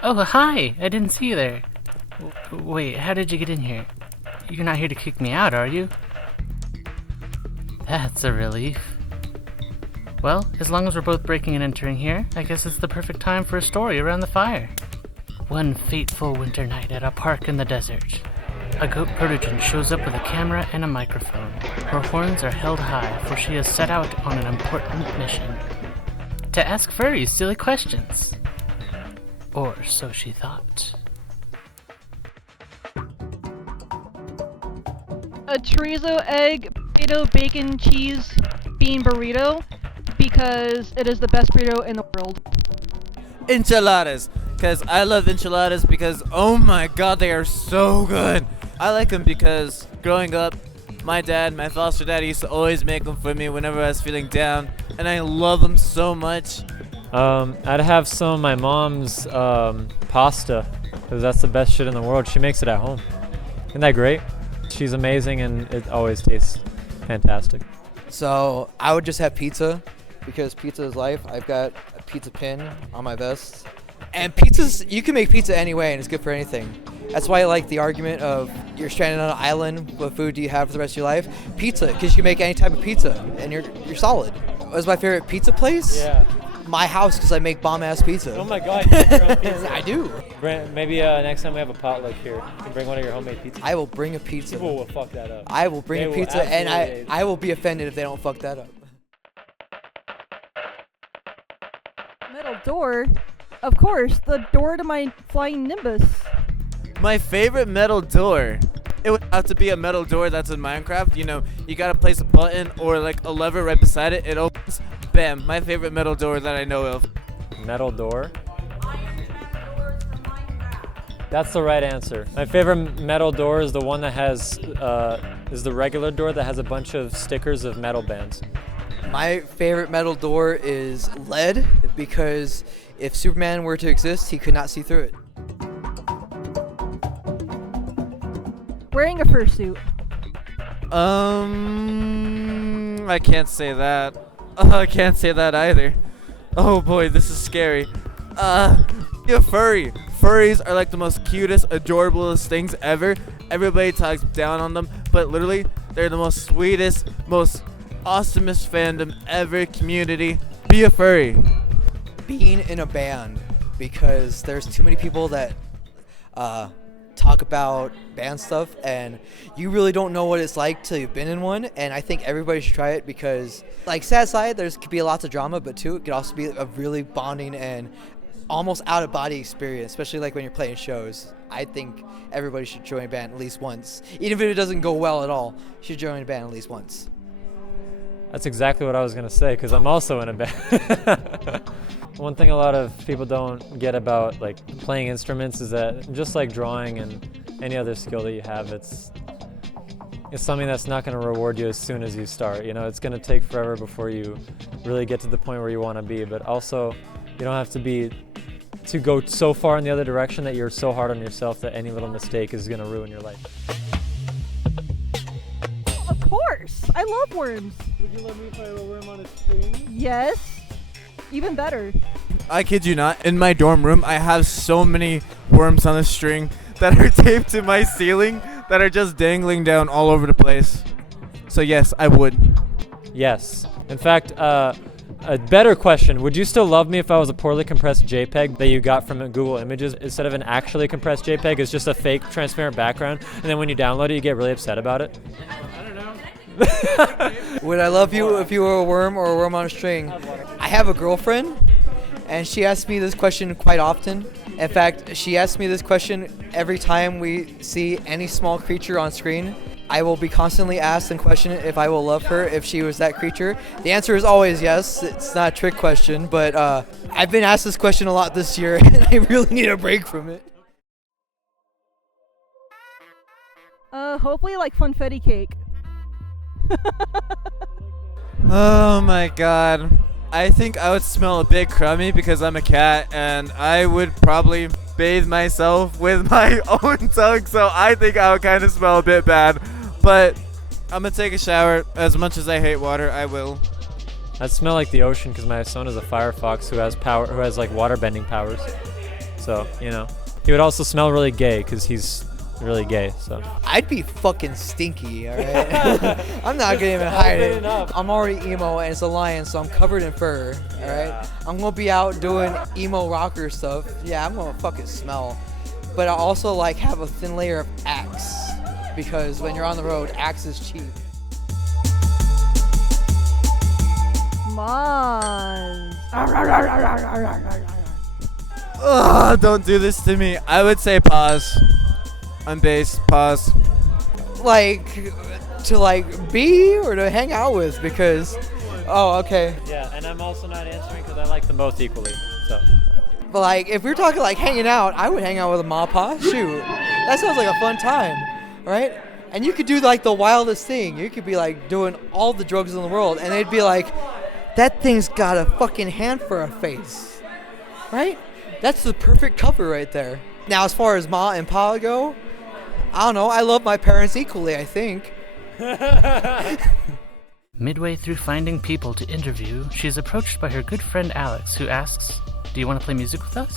Oh, hi! I didn't see you there. Wait, how did you get in here? You're not here to kick me out, are you? That's a relief. Well, as long as we're both breaking and entering here, I guess it's the perfect time for a story around the fire. One fateful winter night at a park in the desert, a goat Proto-Jenna shows up with a camera and a microphone. Her horns are held high, for she has set out on an important mission. To ask furries silly questions. Or so she thought. A chorizo, egg, potato, bacon, cheese, bean burrito, because it is the best burrito in the world. Enchiladas, because I love enchiladas because, oh my god, they are so good. I like them because growing up, my dad, my foster dad, used to always make them for me whenever I was feeling down, and I love them so much. I'd have some of my mom's pasta, because that's the best shit in the world. She makes it at home. Isn't that great? She's amazing, and it always tastes fantastic. So I would just have pizza because pizza is life. I've got a pizza pin on my vest. And pizzas, you can make pizza any way and it's good for anything. That's why I like the argument of you're stranded on an island, what food do you have for the rest of your life? Pizza, because you can make any type of pizza and you're solid. What's my favorite pizza place? Yeah. My house, because I make bomb-ass pizza. Oh my god, you make your own pizza. I do. Maybe next time we have a potluck here, you can bring one of your homemade pizzas. I will bring a pizza. People will fuck that up. I will bring They a will pizza and absolutely. I will be offended if they don't fuck that up. Metal door? Of course, the door to my flying Nimbus. My favorite metal door, it would have to be a metal door that's in Minecraft. You know, you gotta place a button or like a lever right beside it, it opens. Bam, my favorite metal door that I know of. Metal door? That's the right answer. My favorite metal door is the one that has, is the regular door that has a bunch of stickers of metal bands. My favorite metal door is lead because if Superman were to exist, he could not see through it. Wearing a fursuit. I can't say that. I can't say that either. Oh boy, this is scary. Be a furry. Furries are like the most cutest, adorablest things ever. Everybody talks down on them, but literally, they're the most sweetest, most awesomest fandom ever. Community. Be a furry. Being in a band because there's too many people that talk about band stuff and you really don't know what it's like till you've been in one, and I think everybody should try it because, like, sad side, there's could be lots of drama, but too, it could also be a really bonding and almost out of body experience, especially like when you're playing shows. I think everybody should join a band at least once. Even if it doesn't go well at all, you should join a band at least once. That's exactly what I was gonna say, because I'm also in a band. One thing a lot of people don't get about like playing instruments is that just like drawing and any other skill that you have, it's something that's not going to reward you as soon as you start. You know, it's going to take forever before you really get to the point where you want to be. But also, you don't have to go so far in the other direction that you're so hard on yourself that any little mistake is going to ruin your life. Of course! I love worms. Would you let me play a worm on a string? Yes. Even better. I kid you not, in my dorm room, I have so many worms on a string that are taped to my ceiling that are just dangling down all over the place. So yes, I would. Yes. In fact, a better question, would you still love me if I was a poorly compressed JPEG that you got from Google Images instead of an actually compressed JPEG? It's just a fake transparent background, and then when you download it, you get really upset about it? Would I love you if you were a worm or a worm on a string? I have a girlfriend, and she asks me this question quite often. In fact, she asks me this question every time we see any small creature on screen. I will be constantly asked and questioned if I will love her if she was that creature. The answer is always yes. It's not a trick question, but I've been asked this question a lot this year, and I really need a break from it. Hopefully like funfetti cake. Oh my god. I think I would smell a bit crummy because I'm a cat, and I would probably bathe myself with my own tongue, so I think I would kind of smell a bit bad. But I'm gonna take a shower. As much as I hate water, I will. I'd smell like the ocean because my son is a firefox who has like water bending powers. So, you know. He would also smell really gay because he's really gay, so. I'd be fucking stinky, alright? I'm not gonna even hide it. I'm already emo and it's a lion, so I'm covered in fur, alright? I'm gonna be out doing emo rocker stuff. Yeah, I'm gonna fucking smell. But I also like have a thin layer of Axe, because when you're on the road, Axe is cheap. Mons. Ugh, don't do this to me. I would say pause. On bass, pause. Like, to like be or to hang out with, because, oh, okay. Yeah, and I'm also not answering because I like them both equally, so. But like, if we're talking like hanging out, I would hang out with a Mappa. Shoot, that sounds like a fun time, right? And you could do like the wildest thing. You could be like doing all the drugs in the world, and they'd be like, that thing's got a fucking hand for a face, right? That's the perfect cover right there. Now, as far as Ma and Pa go, I don't know. I love my parents equally, I think. Midway through finding people to interview, she is approached by her good friend Alex, who asks, "Do you want to play music with us?"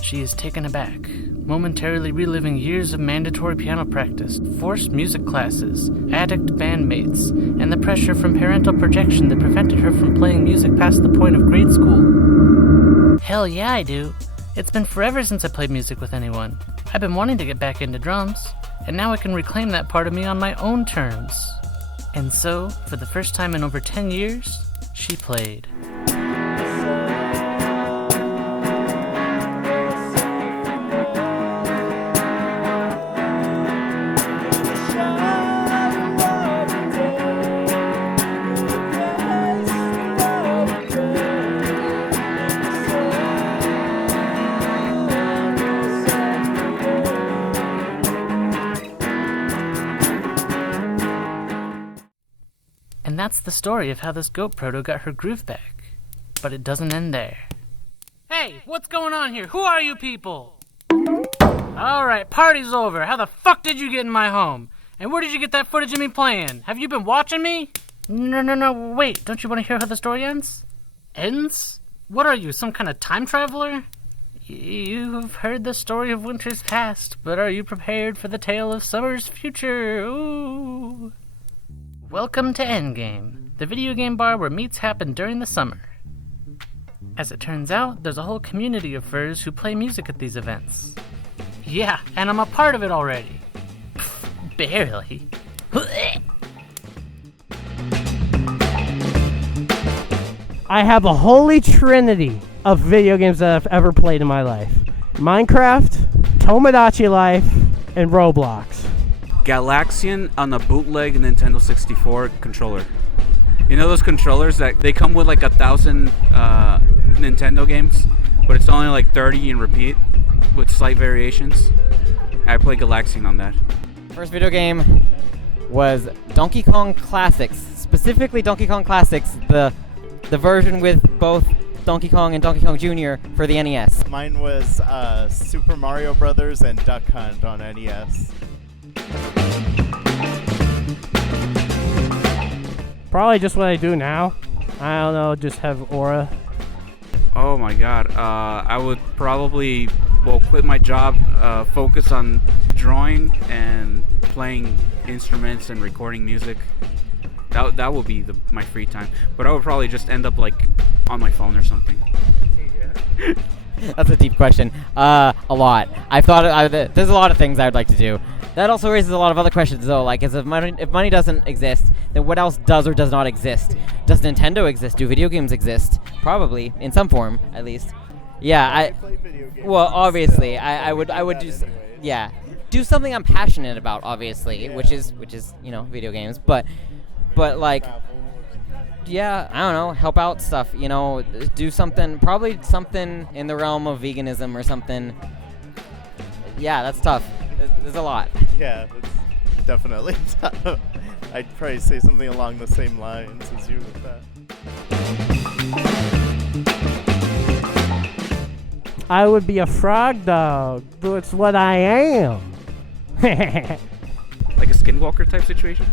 She is taken aback, momentarily reliving years of mandatory piano practice, forced music classes, addict bandmates, and the pressure from parental projection that prevented her from playing music past the point of grade school. Hell yeah, I do. It's been forever since I played music with anyone. I've been wanting to get back into drums, and now I can reclaim that part of me on my own terms. And so, for the first time in over 10 years, she played. And that's the story of how this goat proto got her groove back. But it doesn't end there. Hey, what's going on here? Who are you people? Alright, party's over. How the fuck did you get in my home? And where did you get that footage of me playing? Have you been watching me? No, wait, don't you want to hear how the story ends? Ends? What are you, some kind of time traveler? You've heard the story of winter's past, but are you prepared for the tale of summer's future? Ooh. Welcome to Endgame, the video game bar where meets happen during the summer. As it turns out, there's a whole community of furs who play music at these events. Yeah, and I'm a part of it already. Pfft, barely. I have a holy trinity of video games that I've ever played in my life. Minecraft, Tomodachi Life, and Roblox. Galaxian on a bootleg Nintendo 64 controller. You know those controllers that they come with like 1,000 Nintendo games, but it's only like 30 in repeat with slight variations? I played Galaxian on that. First video game was Donkey Kong Classics, specifically Donkey Kong Classics, the version with both Donkey Kong and Donkey Kong Jr. for the NES. Mine was Super Mario Brothers and Duck Hunt on NES. Probably just what I do now. I don't know, just have aura. Oh my god, I would probably, quit my job, focus on drawing and playing instruments and recording music. That would be my free time. But I would probably just end up like on my phone or something. That's a deep question. A lot. I've thought there's a lot of things I would like to do. That also raises a lot of other questions, though. Like, if money doesn't exist, then what else does or does not exist? Does Nintendo exist? Do video games exist? Probably, in some form, at least. Yeah, obviously, I would just, yeah, do something I'm passionate about, obviously, which is video games. But like, yeah, I don't know, help out stuff. Do something, probably something in the realm of veganism or something. Yeah, that's tough. There's a lot. Yeah, it's definitely tough. I'd probably say something along the same lines as you with that. I would be a frog dog. That's what I am. Like a skinwalker type situation?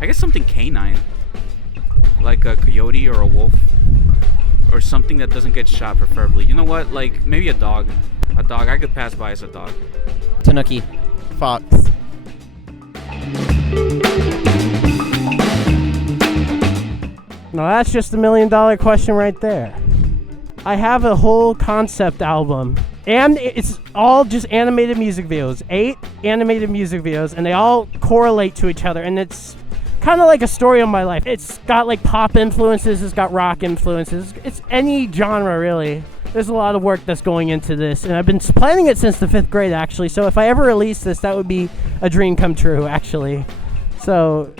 I guess something canine. Like a coyote or a wolf. Or something that doesn't get shot, preferably. You know what? Like, maybe a dog. A dog. I could pass by as a dog. Tanuki. Fox. Now that's just $1 million question right there. I have a whole concept album, and it's all just animated music videos. 8 animated music videos, and they all correlate to each other, and it's kind of like a story of my life. It's got like pop influences, it's got rock influences, it's any genre really. There's a lot of work that's going into this, and I've been planning it since the 5th grade actually, so if I ever release this, that would be a dream come true actually. So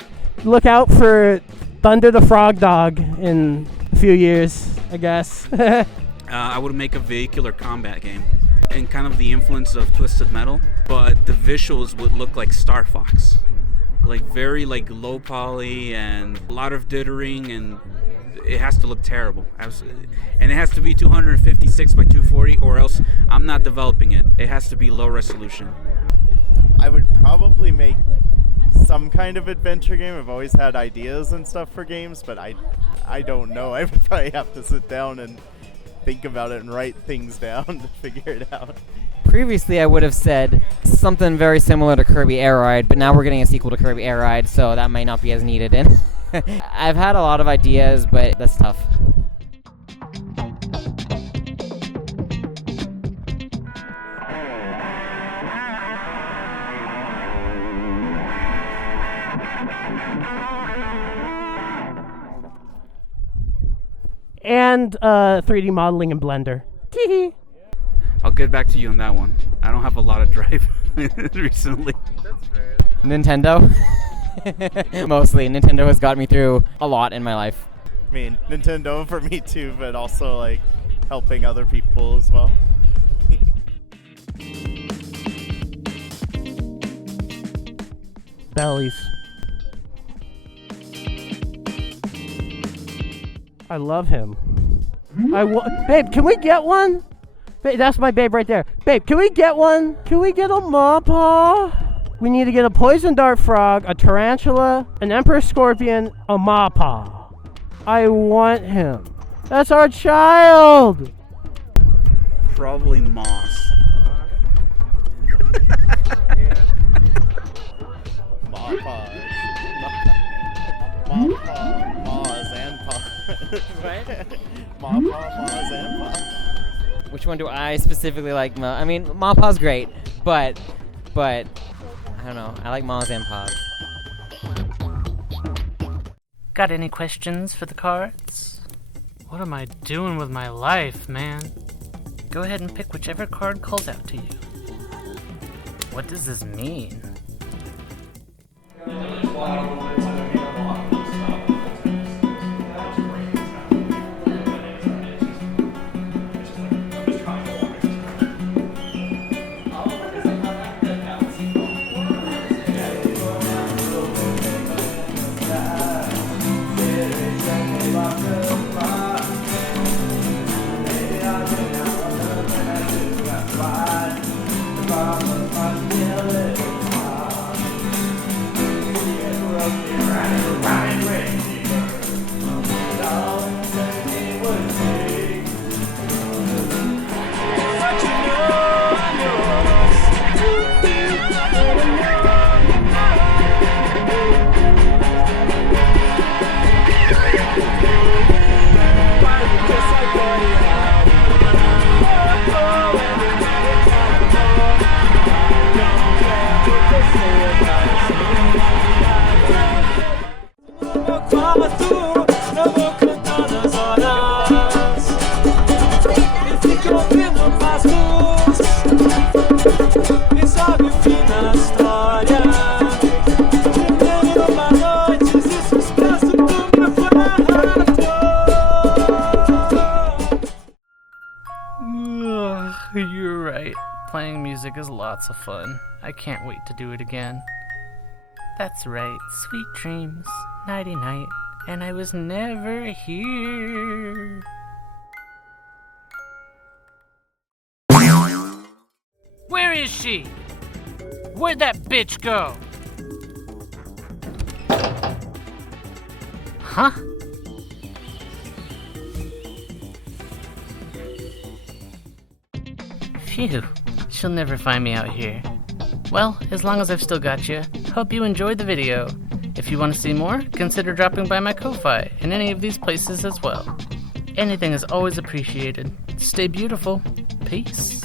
look out for Thunder the Frog Dog in a few years, I guess. I would make a vehicular combat game, and kind of the influence of Twisted Metal, but the visuals would look like Star Fox, like very like low poly and a lot of dithering, and it has to look terrible. Absolutely. And it has to be 256 by 240, or else I'm not developing it. It has to be low resolution. I would probably make some kind of adventure game. I've always had ideas and stuff for games, but I don't know. I would probably have to sit down and think about it and write things down to figure it out. Previously, I would have said something very similar to Kirby Air Ride, but now we're getting a sequel to Kirby Air Ride, so that might not be as needed. And I've had a lot of ideas, but that's tough. And 3D modeling in Blender. Tee-hee. I'll get back to you on that one. I don't have a lot of drive recently. Nintendo. Mostly. Nintendo has got me through a lot in my life. I mean, Nintendo for me too, but also like helping other people as well. Bellies. I love him. Babe, can we get one? Babe, that's my babe right there. Babe, can we get one? Can we get a Mappa? We need to get a poison dart frog, a tarantula, an emperor scorpion, a Mappa. I want him. That's our child. Probably moss. Maws and paws. Right? Maws and paws. Which one do I specifically like? I mean, Mappa's great, but I don't know. I like Ma's and Pa's. Got any questions for the cards? What am I doing with my life, man? Go ahead and pick whichever card calls out to you. What does this mean? You're right. Playing music is lots of fun. I can't wait to do it again. That's right. Sweet dreams. Nighty night. And I was never here. Where is she? Where'd that bitch go? Huh? Phew, she'll never find me out here. Well, as long as I've still got you, hope you enjoyed the video. If you want to see more, consider dropping by my Ko-Fi in any of these places as well. Anything is always appreciated. Stay beautiful. Peace.